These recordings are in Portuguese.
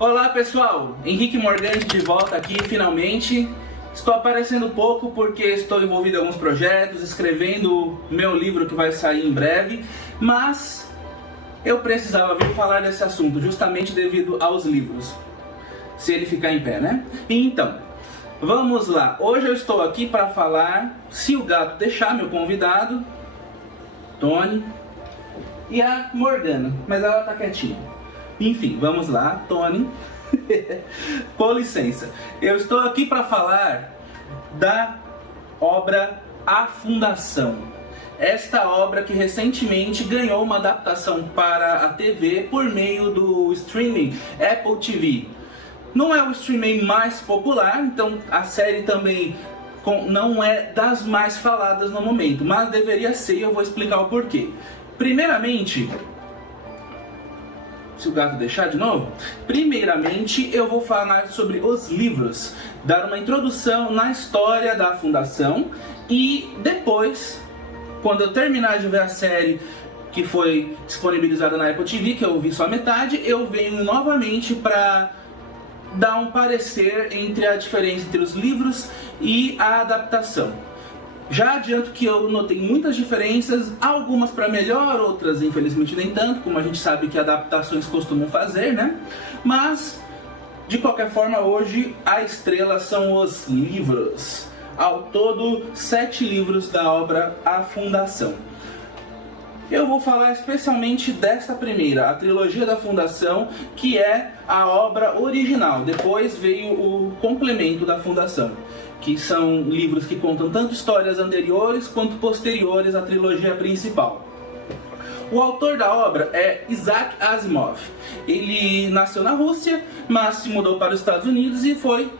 Olá pessoal, Henrique Morgante de volta aqui finalmente. Estou aparecendo pouco porque estou envolvido em alguns projetos, escrevendo meu livro que vai sair em breve, mas eu precisava vir falar desse assunto justamente devido aos livros, se ele ficar em pé, né? Então, vamos lá. Hoje eu estou aqui para falar, se o gato deixar, meu convidado, Tony, e a Morgana, mas ela tá quietinha. Enfim, vamos lá, Tony. Com licença. Eu estou aqui para falar da obra A Fundação. Esta obra que recentemente ganhou uma adaptação para a TV por meio do streaming Apple TV. Não é o streaming mais popular, então a série também não é das mais faladas no momento, mas deveria ser e eu vou explicar o porquê. Primeiramente, se o gato deixar de novo, primeiramente eu vou falar sobre os livros, dar uma introdução na história da Fundação e depois, quando eu terminar de ver a série que foi disponibilizada na Apple TV, que eu vi só a metade, eu venho novamente para dar um parecer entre a diferença entre os livros e a adaptação. Já adianto que eu notei muitas diferenças, algumas para melhor, outras infelizmente nem tanto, como a gente sabe que adaptações costumam fazer, né? Mas, de qualquer forma, hoje a estrela são os livros. Ao todo, 7 livros da obra A Fundação. Eu vou falar especialmente desta primeira, a trilogia da Fundação, que é a obra original. Depois veio o complemento da Fundação, que são livros que contam tanto histórias anteriores quanto posteriores à trilogia principal. O autor da obra é Isaac Asimov. Ele nasceu na Rússia, mas se mudou para os Estados Unidos e foi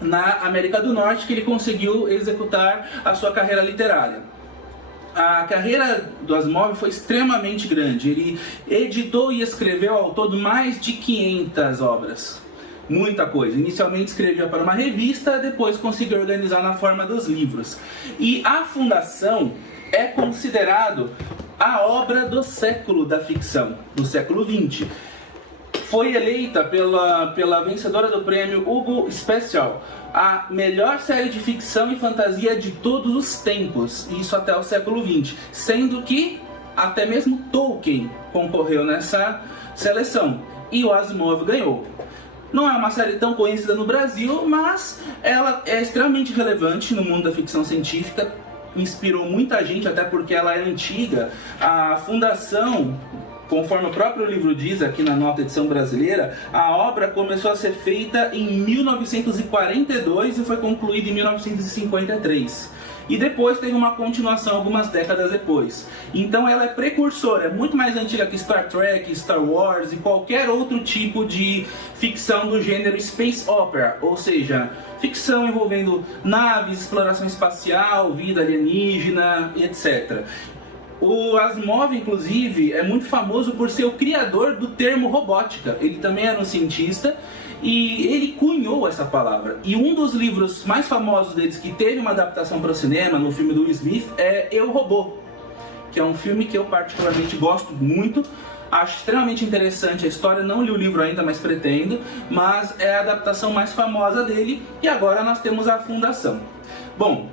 na América do Norte que ele conseguiu executar a sua carreira literária. A carreira do Asimov foi extremamente grande. Ele editou e escreveu ao todo mais de 500 obras. Muita coisa. Inicialmente escrevia para uma revista, depois conseguiu organizar na forma dos livros. E A Fundação é considerado a obra do século da ficção, do século XX. Foi eleita pela vencedora do prêmio Hugo Special a melhor série de ficção e fantasia de todos os tempos, isso até o século XX, sendo que até mesmo Tolkien concorreu nessa seleção e o Asimov ganhou. Não é uma série tão conhecida no Brasil, mas ela é extremamente relevante no mundo da ficção científica, inspirou muita gente, até porque ela é antiga. A Fundação, conforme o próprio livro diz aqui na nota edição brasileira, a obra começou a ser feita em 1942 e foi concluída em 1953. E depois teve uma continuação algumas décadas depois. Então ela é precursora, é muito mais antiga que Star Trek, Star Wars e qualquer outro tipo de ficção do gênero Space Opera, ou seja, ficção envolvendo naves, exploração espacial, vida alienígena, etc. O Asimov, inclusive, é muito famoso por ser o criador do termo robótica. Ele também era um cientista e ele cunhou essa palavra. E um dos livros mais famosos deles, que teve uma adaptação para o cinema, no filme do Will Smith, é Eu, Robô, que é um filme que eu particularmente gosto muito. Acho extremamente interessante a história, não li o livro ainda, mas pretendo. Mas é a adaptação mais famosa dele e agora nós temos A Fundação. Bom,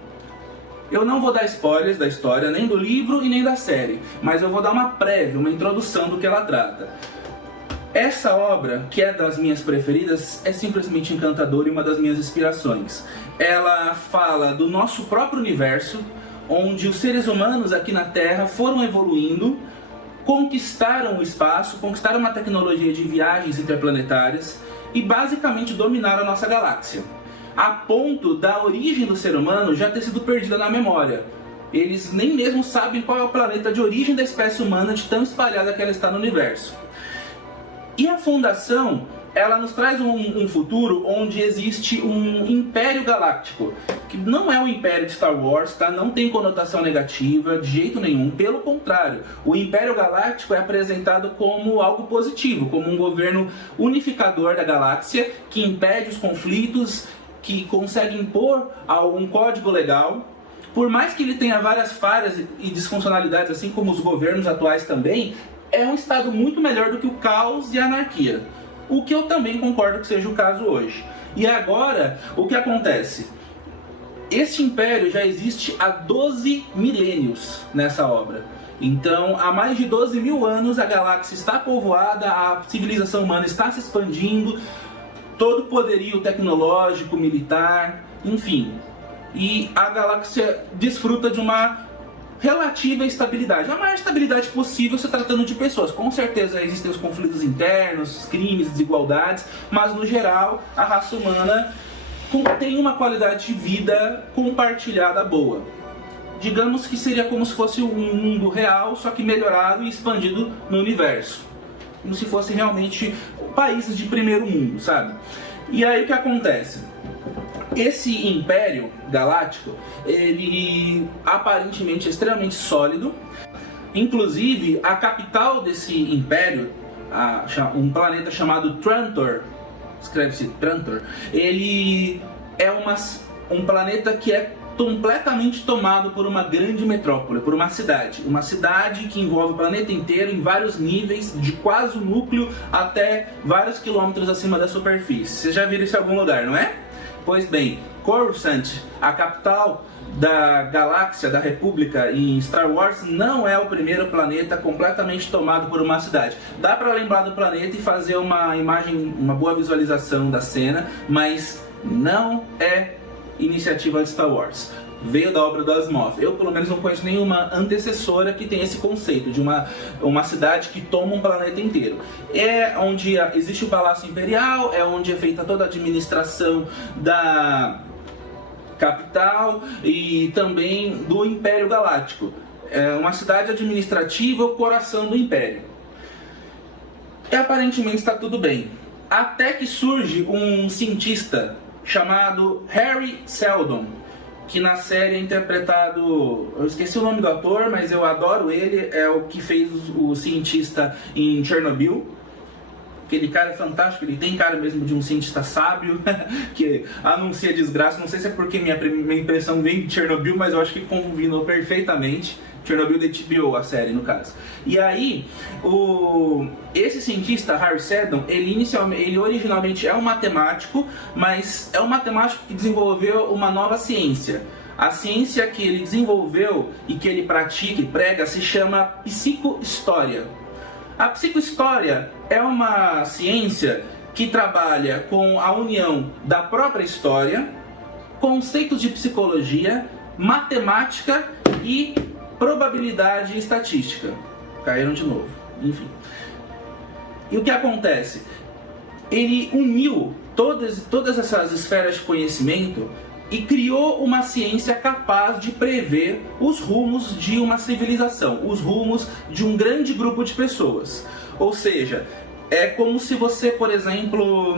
eu não vou dar spoilers da história, nem do livro e nem da série, mas eu vou dar uma prévia, uma introdução do que ela trata. Essa obra, que é das minhas preferidas, é simplesmente encantadora e uma das minhas inspirações. Ela fala do nosso próprio universo, onde os seres humanos aqui na Terra foram evoluindo, conquistaram o espaço, conquistaram uma tecnologia de viagens interplanetárias e basicamente dominaram a nossa galáxia, a ponto da origem do ser humano já ter sido perdida na memória. Eles nem mesmo sabem qual é o planeta de origem da espécie humana, de tão espalhada que ela está no universo. E a Fundação, ela nos traz um futuro onde existe um Império Galáctico, que não é o Império de Star Wars, tá? Não tem conotação negativa de jeito nenhum, pelo contrário. O Império Galáctico é apresentado como algo positivo, como um governo unificador da galáxia, que impede os conflitos, que consegue impor um código legal. Por mais que ele tenha várias falhas e disfuncionalidades, assim como os governos atuais também, é um estado muito melhor do que o caos e a anarquia. o que eu também concordo que seja o caso hoje. E agora, o que acontece? Este império já existe há 12 milênios nessa obra. Então, há mais de 12 mil anos a galáxia está povoada, a civilização humana está se expandindo, todo o poderio tecnológico, militar, enfim. E a galáxia desfruta de uma relativa estabilidade, a maior estabilidade possível se tratando de pessoas. Com certeza existem os conflitos internos, crimes, desigualdades, mas no geral a raça humana tem uma qualidade de vida compartilhada boa. Digamos que seria como se fosse um mundo real, só que melhorado e expandido no universo. Como se fosse realmente países de primeiro mundo, sabe? E aí o que acontece? Esse Império Galáctico, ele aparentemente é extremamente sólido. Inclusive, a capital desse Império, um planeta chamado Trantor, escreve-se Trantor, ele é um planeta que é completamente tomado por uma grande metrópole, por uma cidade que envolve o planeta inteiro em vários níveis, de quase o núcleo até vários quilômetros acima da superfície. Vocês já viram isso em algum lugar, não é? Pois bem, Coruscant, a capital da galáxia, da República em Star Wars, não é o primeiro planeta completamente tomado por uma cidade. Dá para lembrar do planeta e fazer uma imagem, uma boa visualização da cena, mas não é iniciativa de Star Wars. Veio da obra do Asimov. Eu, pelo menos, não conheço nenhuma antecessora que tenha esse conceito de uma cidade que toma um planeta inteiro. É onde existe o Palácio Imperial, é onde é feita toda a administração da capital e também do Império Galáctico. É uma cidade administrativa, o coração do Império. E aparentemente está tudo bem. Até que surge um cientista chamado Hari Seldon, que na série é interpretado... Eu esqueci o nome do ator, mas eu adoro ele. É o que fez o cientista em Chernobyl. Aquele cara é fantástico, ele tem cara mesmo de um cientista sábio, que anuncia desgraça. Não sei se é porque minha impressão vem de Chernobyl, mas eu acho que combinou perfeitamente. Chernobyl da HBO, a série, no caso. E aí, esse cientista, Hari Seldon, ele originalmente é um matemático, mas é um matemático que desenvolveu uma nova ciência. A ciência que ele desenvolveu e que ele pratica e prega se chama psicohistória. A psicohistória é uma ciência que trabalha com a união da própria história, conceitos de psicologia, matemática e probabilidade e estatística. Caíram de novo. Enfim. E o que acontece? Ele uniu todas essas esferas de conhecimento e criou uma ciência capaz de prever os rumos de uma civilização, os rumos de um grande grupo de pessoas. Ou seja, é como se você, por exemplo,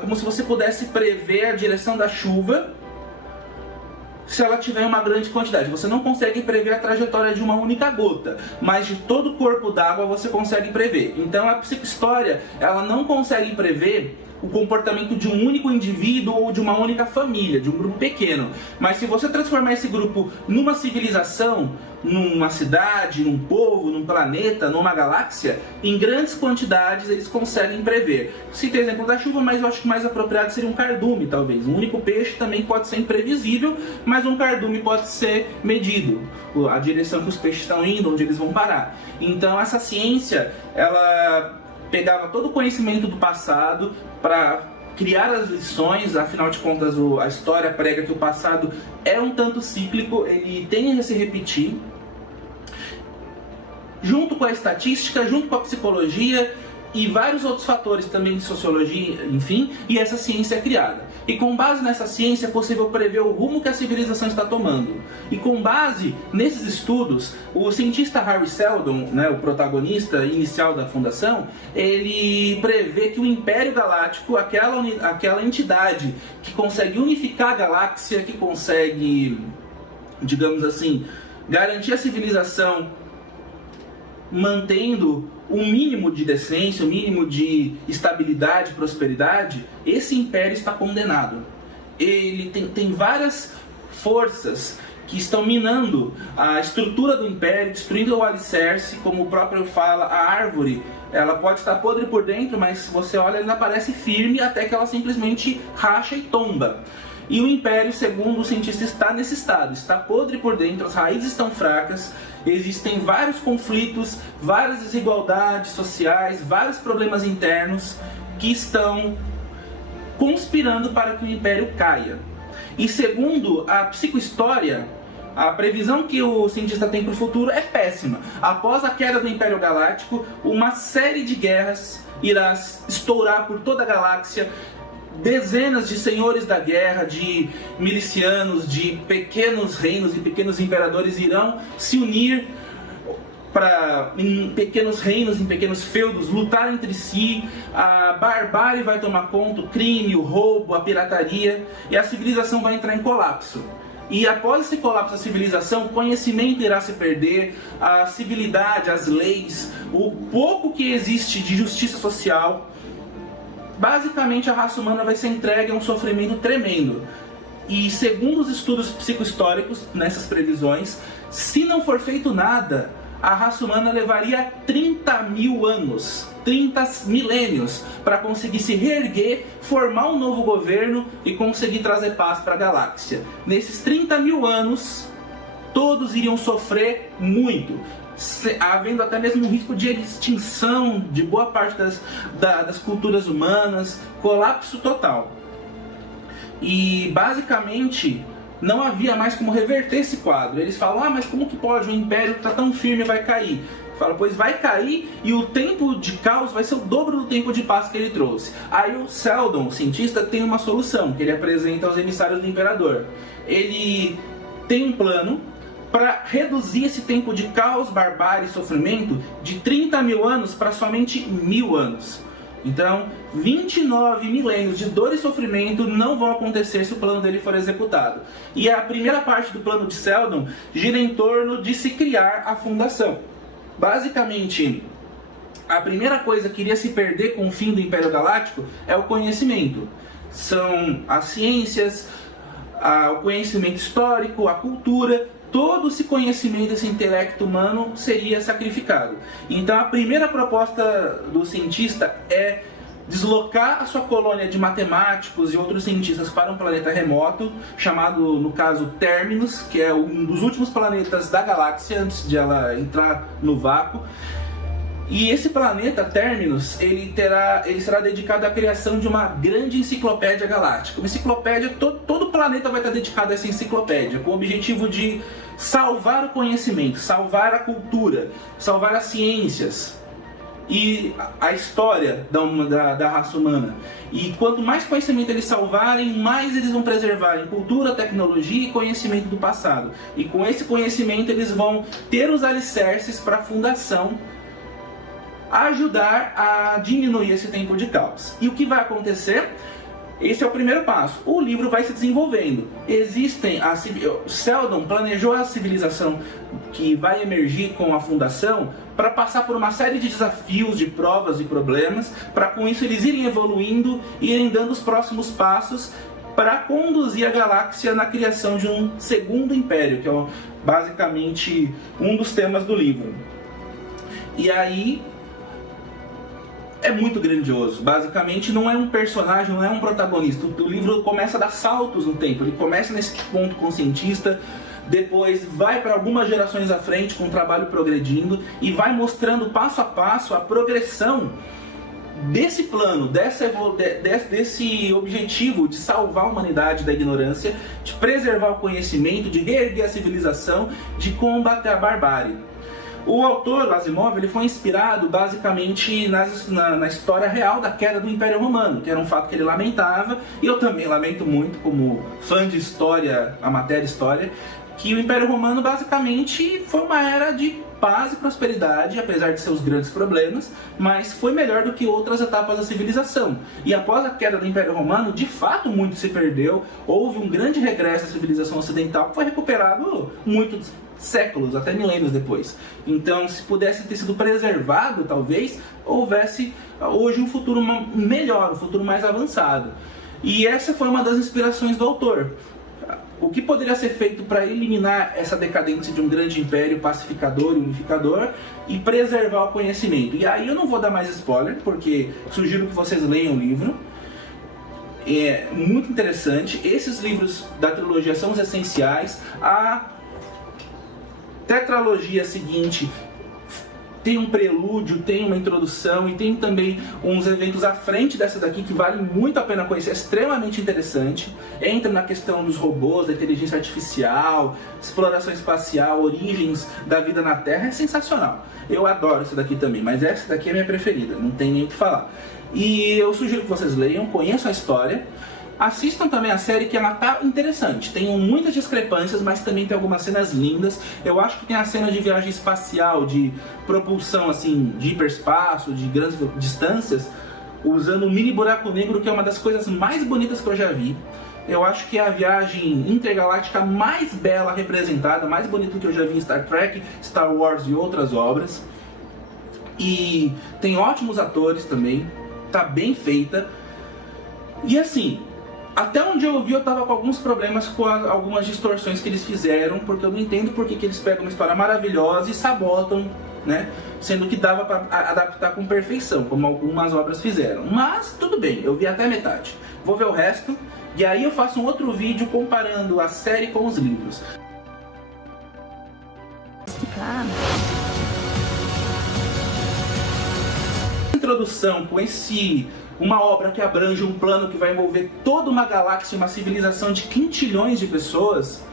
como se você pudesse prever a direção da chuva se ela tiver uma grande quantidade. Você não consegue prever a trajetória de uma única gota, mas de todo o corpo d'água você consegue prever. Então a psicohistória, ela não consegue prever o comportamento de um único indivíduo ou de uma única família, de um grupo pequeno. Mas se você transformar esse grupo numa civilização, numa cidade, num povo, num planeta, numa galáxia, em grandes quantidades eles conseguem prever. Citei o exemplo da chuva, mas eu acho que mais apropriado seria um cardume, talvez. Um único peixe também pode ser imprevisível, mas um cardume pode ser medido. A direção que os peixes estão indo, onde eles vão parar. Então essa ciência, ela pegava todo o conhecimento do passado para criar as lições. Afinal de contas, a história prega que o passado é um tanto cíclico, ele tende a se repetir. Junto com a estatística, junto com a psicologia e vários outros fatores também de sociologia, enfim, e essa ciência é criada. E com base nessa ciência é possível prever o rumo que a civilização está tomando. E com base nesses estudos, o cientista Hari Seldon, né, o protagonista inicial da fundação, ele prevê que o Império Galáctico, aquela entidade que consegue unificar a galáxia, que consegue, digamos assim, garantir a civilização mantendo um mínimo de decência, um mínimo de estabilidade, prosperidade, esse império está condenado. Ele tem várias forças que estão minando a estrutura do império, destruindo o alicerce. Como o próprio fala, a árvore, ela pode estar podre por dentro, mas se você olha, ela ainda parece firme até que ela simplesmente racha e tomba. E o império, segundo o cientista, está nesse estado, está podre por dentro, as raízes estão fracas, existem vários conflitos, várias desigualdades sociais, vários problemas internos que estão conspirando para que o império caia. E segundo a psicohistória, a previsão que o cientista tem para o futuro é péssima. Após a queda do Império Galáctico, uma série de guerras irá estourar por toda a galáxia. Dezenas de senhores da guerra, de milicianos, de pequenos reinos e pequenos imperadores irão se unir em pequenos reinos, em pequenos feudos, lutar entre si. A barbárie vai tomar conta, o crime, o roubo, a pirataria, e a civilização vai entrar em colapso. E após esse colapso da civilização, o conhecimento irá se perder, a civilidade, as leis, o pouco que existe de justiça social. Basicamente, a raça humana vai ser entregue a um sofrimento tremendo. E segundo os estudos psicohistóricos, nessas previsões, se não for feito nada, a raça humana levaria 30 mil anos, 30 milênios, para conseguir se reerguer, formar um novo governo e conseguir trazer paz para a galáxia. Nesses 30 mil anos, todos iriam sofrer muito, havendo até mesmo um risco de extinção de boa parte das culturas humanas, colapso total. E basicamente não havia mais como reverter esse quadro. Eles falam, mas como que pode? O império que está tão firme vai cair. Fala, pois vai cair e o tempo de caos vai ser o dobro do tempo de paz que ele trouxe. Aí o Seldon, o cientista, tem uma solução que ele apresenta aos emissários do imperador. Ele tem um plano para reduzir esse tempo de caos, barbárie e sofrimento de 30 mil anos para somente 1000 anos. Então, 29 milênios de dor e sofrimento não vão acontecer se o plano dele for executado. E a primeira parte do plano de Seldon gira em torno de se criar a fundação. Basicamente, a primeira coisa que iria se perder com o fim do Império Galáctico é o conhecimento. São as ciências, o conhecimento histórico, a cultura. Todo esse conhecimento, esse intelecto humano seria sacrificado. Então a primeira proposta do cientista é deslocar a sua colônia de matemáticos e outros cientistas para um planeta remoto, chamado, no caso, Terminus, que é um dos últimos planetas da galáxia antes de ela entrar no vácuo. E esse planeta, Terminus, ele será dedicado à criação de uma grande enciclopédia galáctica. Uma enciclopédia, todo o planeta vai estar dedicado a essa enciclopédia, com o objetivo de salvar o conhecimento, salvar a cultura, salvar as ciências e a história da raça humana. E quanto mais conhecimento eles salvarem, mais eles vão preservar em cultura, tecnologia e conhecimento do passado. E com esse conhecimento eles vão ter os alicerces para a fundação, ajudar a diminuir esse tempo de caos. E o que vai acontecer? Esse é o primeiro passo. O livro vai se desenvolvendo. Seldon planejou a civilização que vai emergir com a fundação para passar por uma série de desafios, de provas e problemas, para com isso eles irem evoluindo e irem dando os próximos passos para conduzir a galáxia na criação de um segundo império, que é basicamente um dos temas do livro. E aí é muito grandioso. Basicamente não é um personagem, não é um protagonista. O livro começa a dar saltos no tempo. Ele começa nesse ponto com o cientista, depois vai para algumas gerações à frente com o trabalho progredindo e vai mostrando passo a passo a progressão desse plano, desse objetivo de salvar a humanidade da ignorância, de preservar o conhecimento, de reerguer a civilização, de combater a barbárie. O autor, o Asimov, ele foi inspirado basicamente na história real da queda do Império Romano, que era um fato que ele lamentava, e eu também lamento muito, como fã de história, a matéria história, que o Império Romano basicamente foi uma era de paz e prosperidade, apesar de seus grandes problemas, mas foi melhor do que outras etapas da civilização. E após a queda do Império Romano, de fato muito se perdeu, houve um grande regresso à civilização ocidental que foi recuperado muitos séculos, até milênios depois. Então, se pudesse ter sido preservado, talvez houvesse hoje um futuro melhor, um futuro mais avançado. E essa foi uma das inspirações do autor. o que poderia ser feito para eliminar essa decadência de um grande império pacificador e unificador e preservar o conhecimento. E aí eu não vou dar mais spoiler, porque sugiro que vocês leiam o livro. É muito interessante. Esses livros da trilogia são os essenciais. A tetralogia seguinte tem um prelúdio, tem uma introdução e tem também uns eventos à frente dessa daqui que vale muito a pena conhecer, é extremamente interessante. Entra na questão dos robôs, da inteligência artificial, exploração espacial, origens da vida na Terra, é sensacional. Eu adoro essa daqui também, mas essa daqui é a minha preferida, não tem nem o que falar. E eu sugiro que vocês leiam, conheçam a história. Assistam também a série, que ela tá interessante. Tem muitas discrepâncias, mas também tem algumas cenas lindas. Eu acho que tem a cena de viagem espacial, de propulsão assim, de hiperespaço, de grandes distâncias, usando um mini buraco negro, que é uma das coisas mais bonitas que eu já vi. Eu acho que é a viagem intergaláctica mais bela representada, mais bonita que eu já vi em Star Trek, Star Wars e outras obras. E tem ótimos atores também, tá bem feita. E assim, até onde eu vi, eu tava com alguns problemas com algumas distorções que eles fizeram, porque eu não entendo por que eles pegam uma história maravilhosa e sabotam, né? Sendo que dava para adaptar com perfeição, como algumas obras fizeram. Mas tudo bem, eu vi até a metade. Vou ver o resto, e aí eu faço um outro vídeo comparando a série com os livros. Introdução com uma obra que abrange um plano que vai envolver toda uma galáxia, uma civilização de quintilhões de pessoas,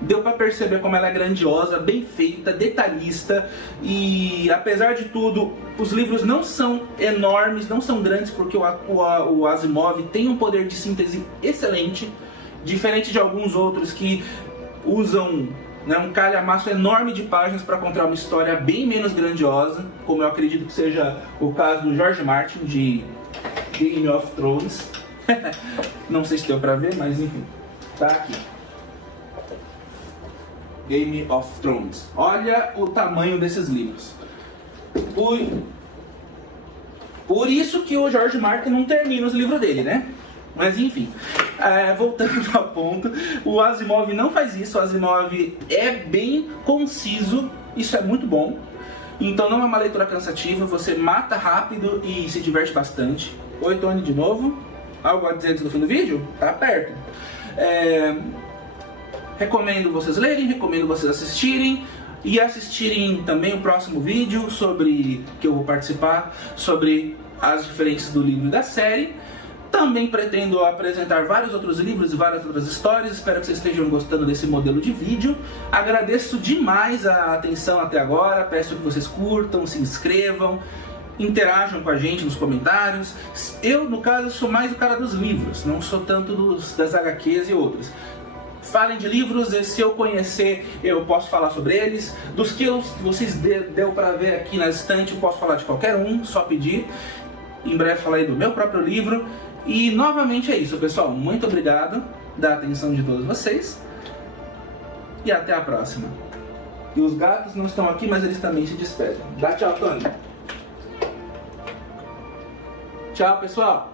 deu para perceber como ela é grandiosa, bem feita, detalhista. E apesar de tudo, os livros não são enormes, não são grandes, porque o Asimov tem um poder de síntese excelente, diferente de alguns outros que usam, né, um calhamaço enorme de páginas para contar uma história bem menos grandiosa, como eu acredito que seja o caso do George Martin de Game of Thrones. Não sei se deu pra ver, mas enfim, tá aqui. Game of Thrones. Olha o tamanho desses livros. Por isso que o George Martin não termina os livros dele, né? Mas enfim, voltando ao ponto, o Asimov não faz isso. O Asimov é bem conciso, isso é muito bom. Então não é uma leitura cansativa, você mata rápido e se diverte bastante. Oi, Tony, de novo. Algo a dizer antes do fim do vídeo? Tá perto. Recomendo vocês lerem, recomendo vocês assistirem. E assistirem também o próximo vídeo sobre que eu vou participar, sobre as diferenças do livro e da série. Também pretendo apresentar vários outros livros e várias outras histórias. Espero que vocês estejam gostando desse modelo de vídeo. Agradeço demais a atenção até agora. Peço que vocês curtam, se inscrevam, interajam com a gente nos comentários. Eu, no caso, sou mais o cara dos livros, não sou tanto das HQs e outros. Falem de livros, e se eu conhecer, eu posso falar sobre eles. Dos que vocês deu para ver aqui na estante, eu posso falar de qualquer um, só pedir. Em breve falarei do meu próprio livro. E novamente é isso, pessoal. Muito obrigado da atenção de todos vocês. E até a próxima. E os gatos não estão aqui, mas eles também se despedem. Dá tchau, Tony. Tchau, pessoal.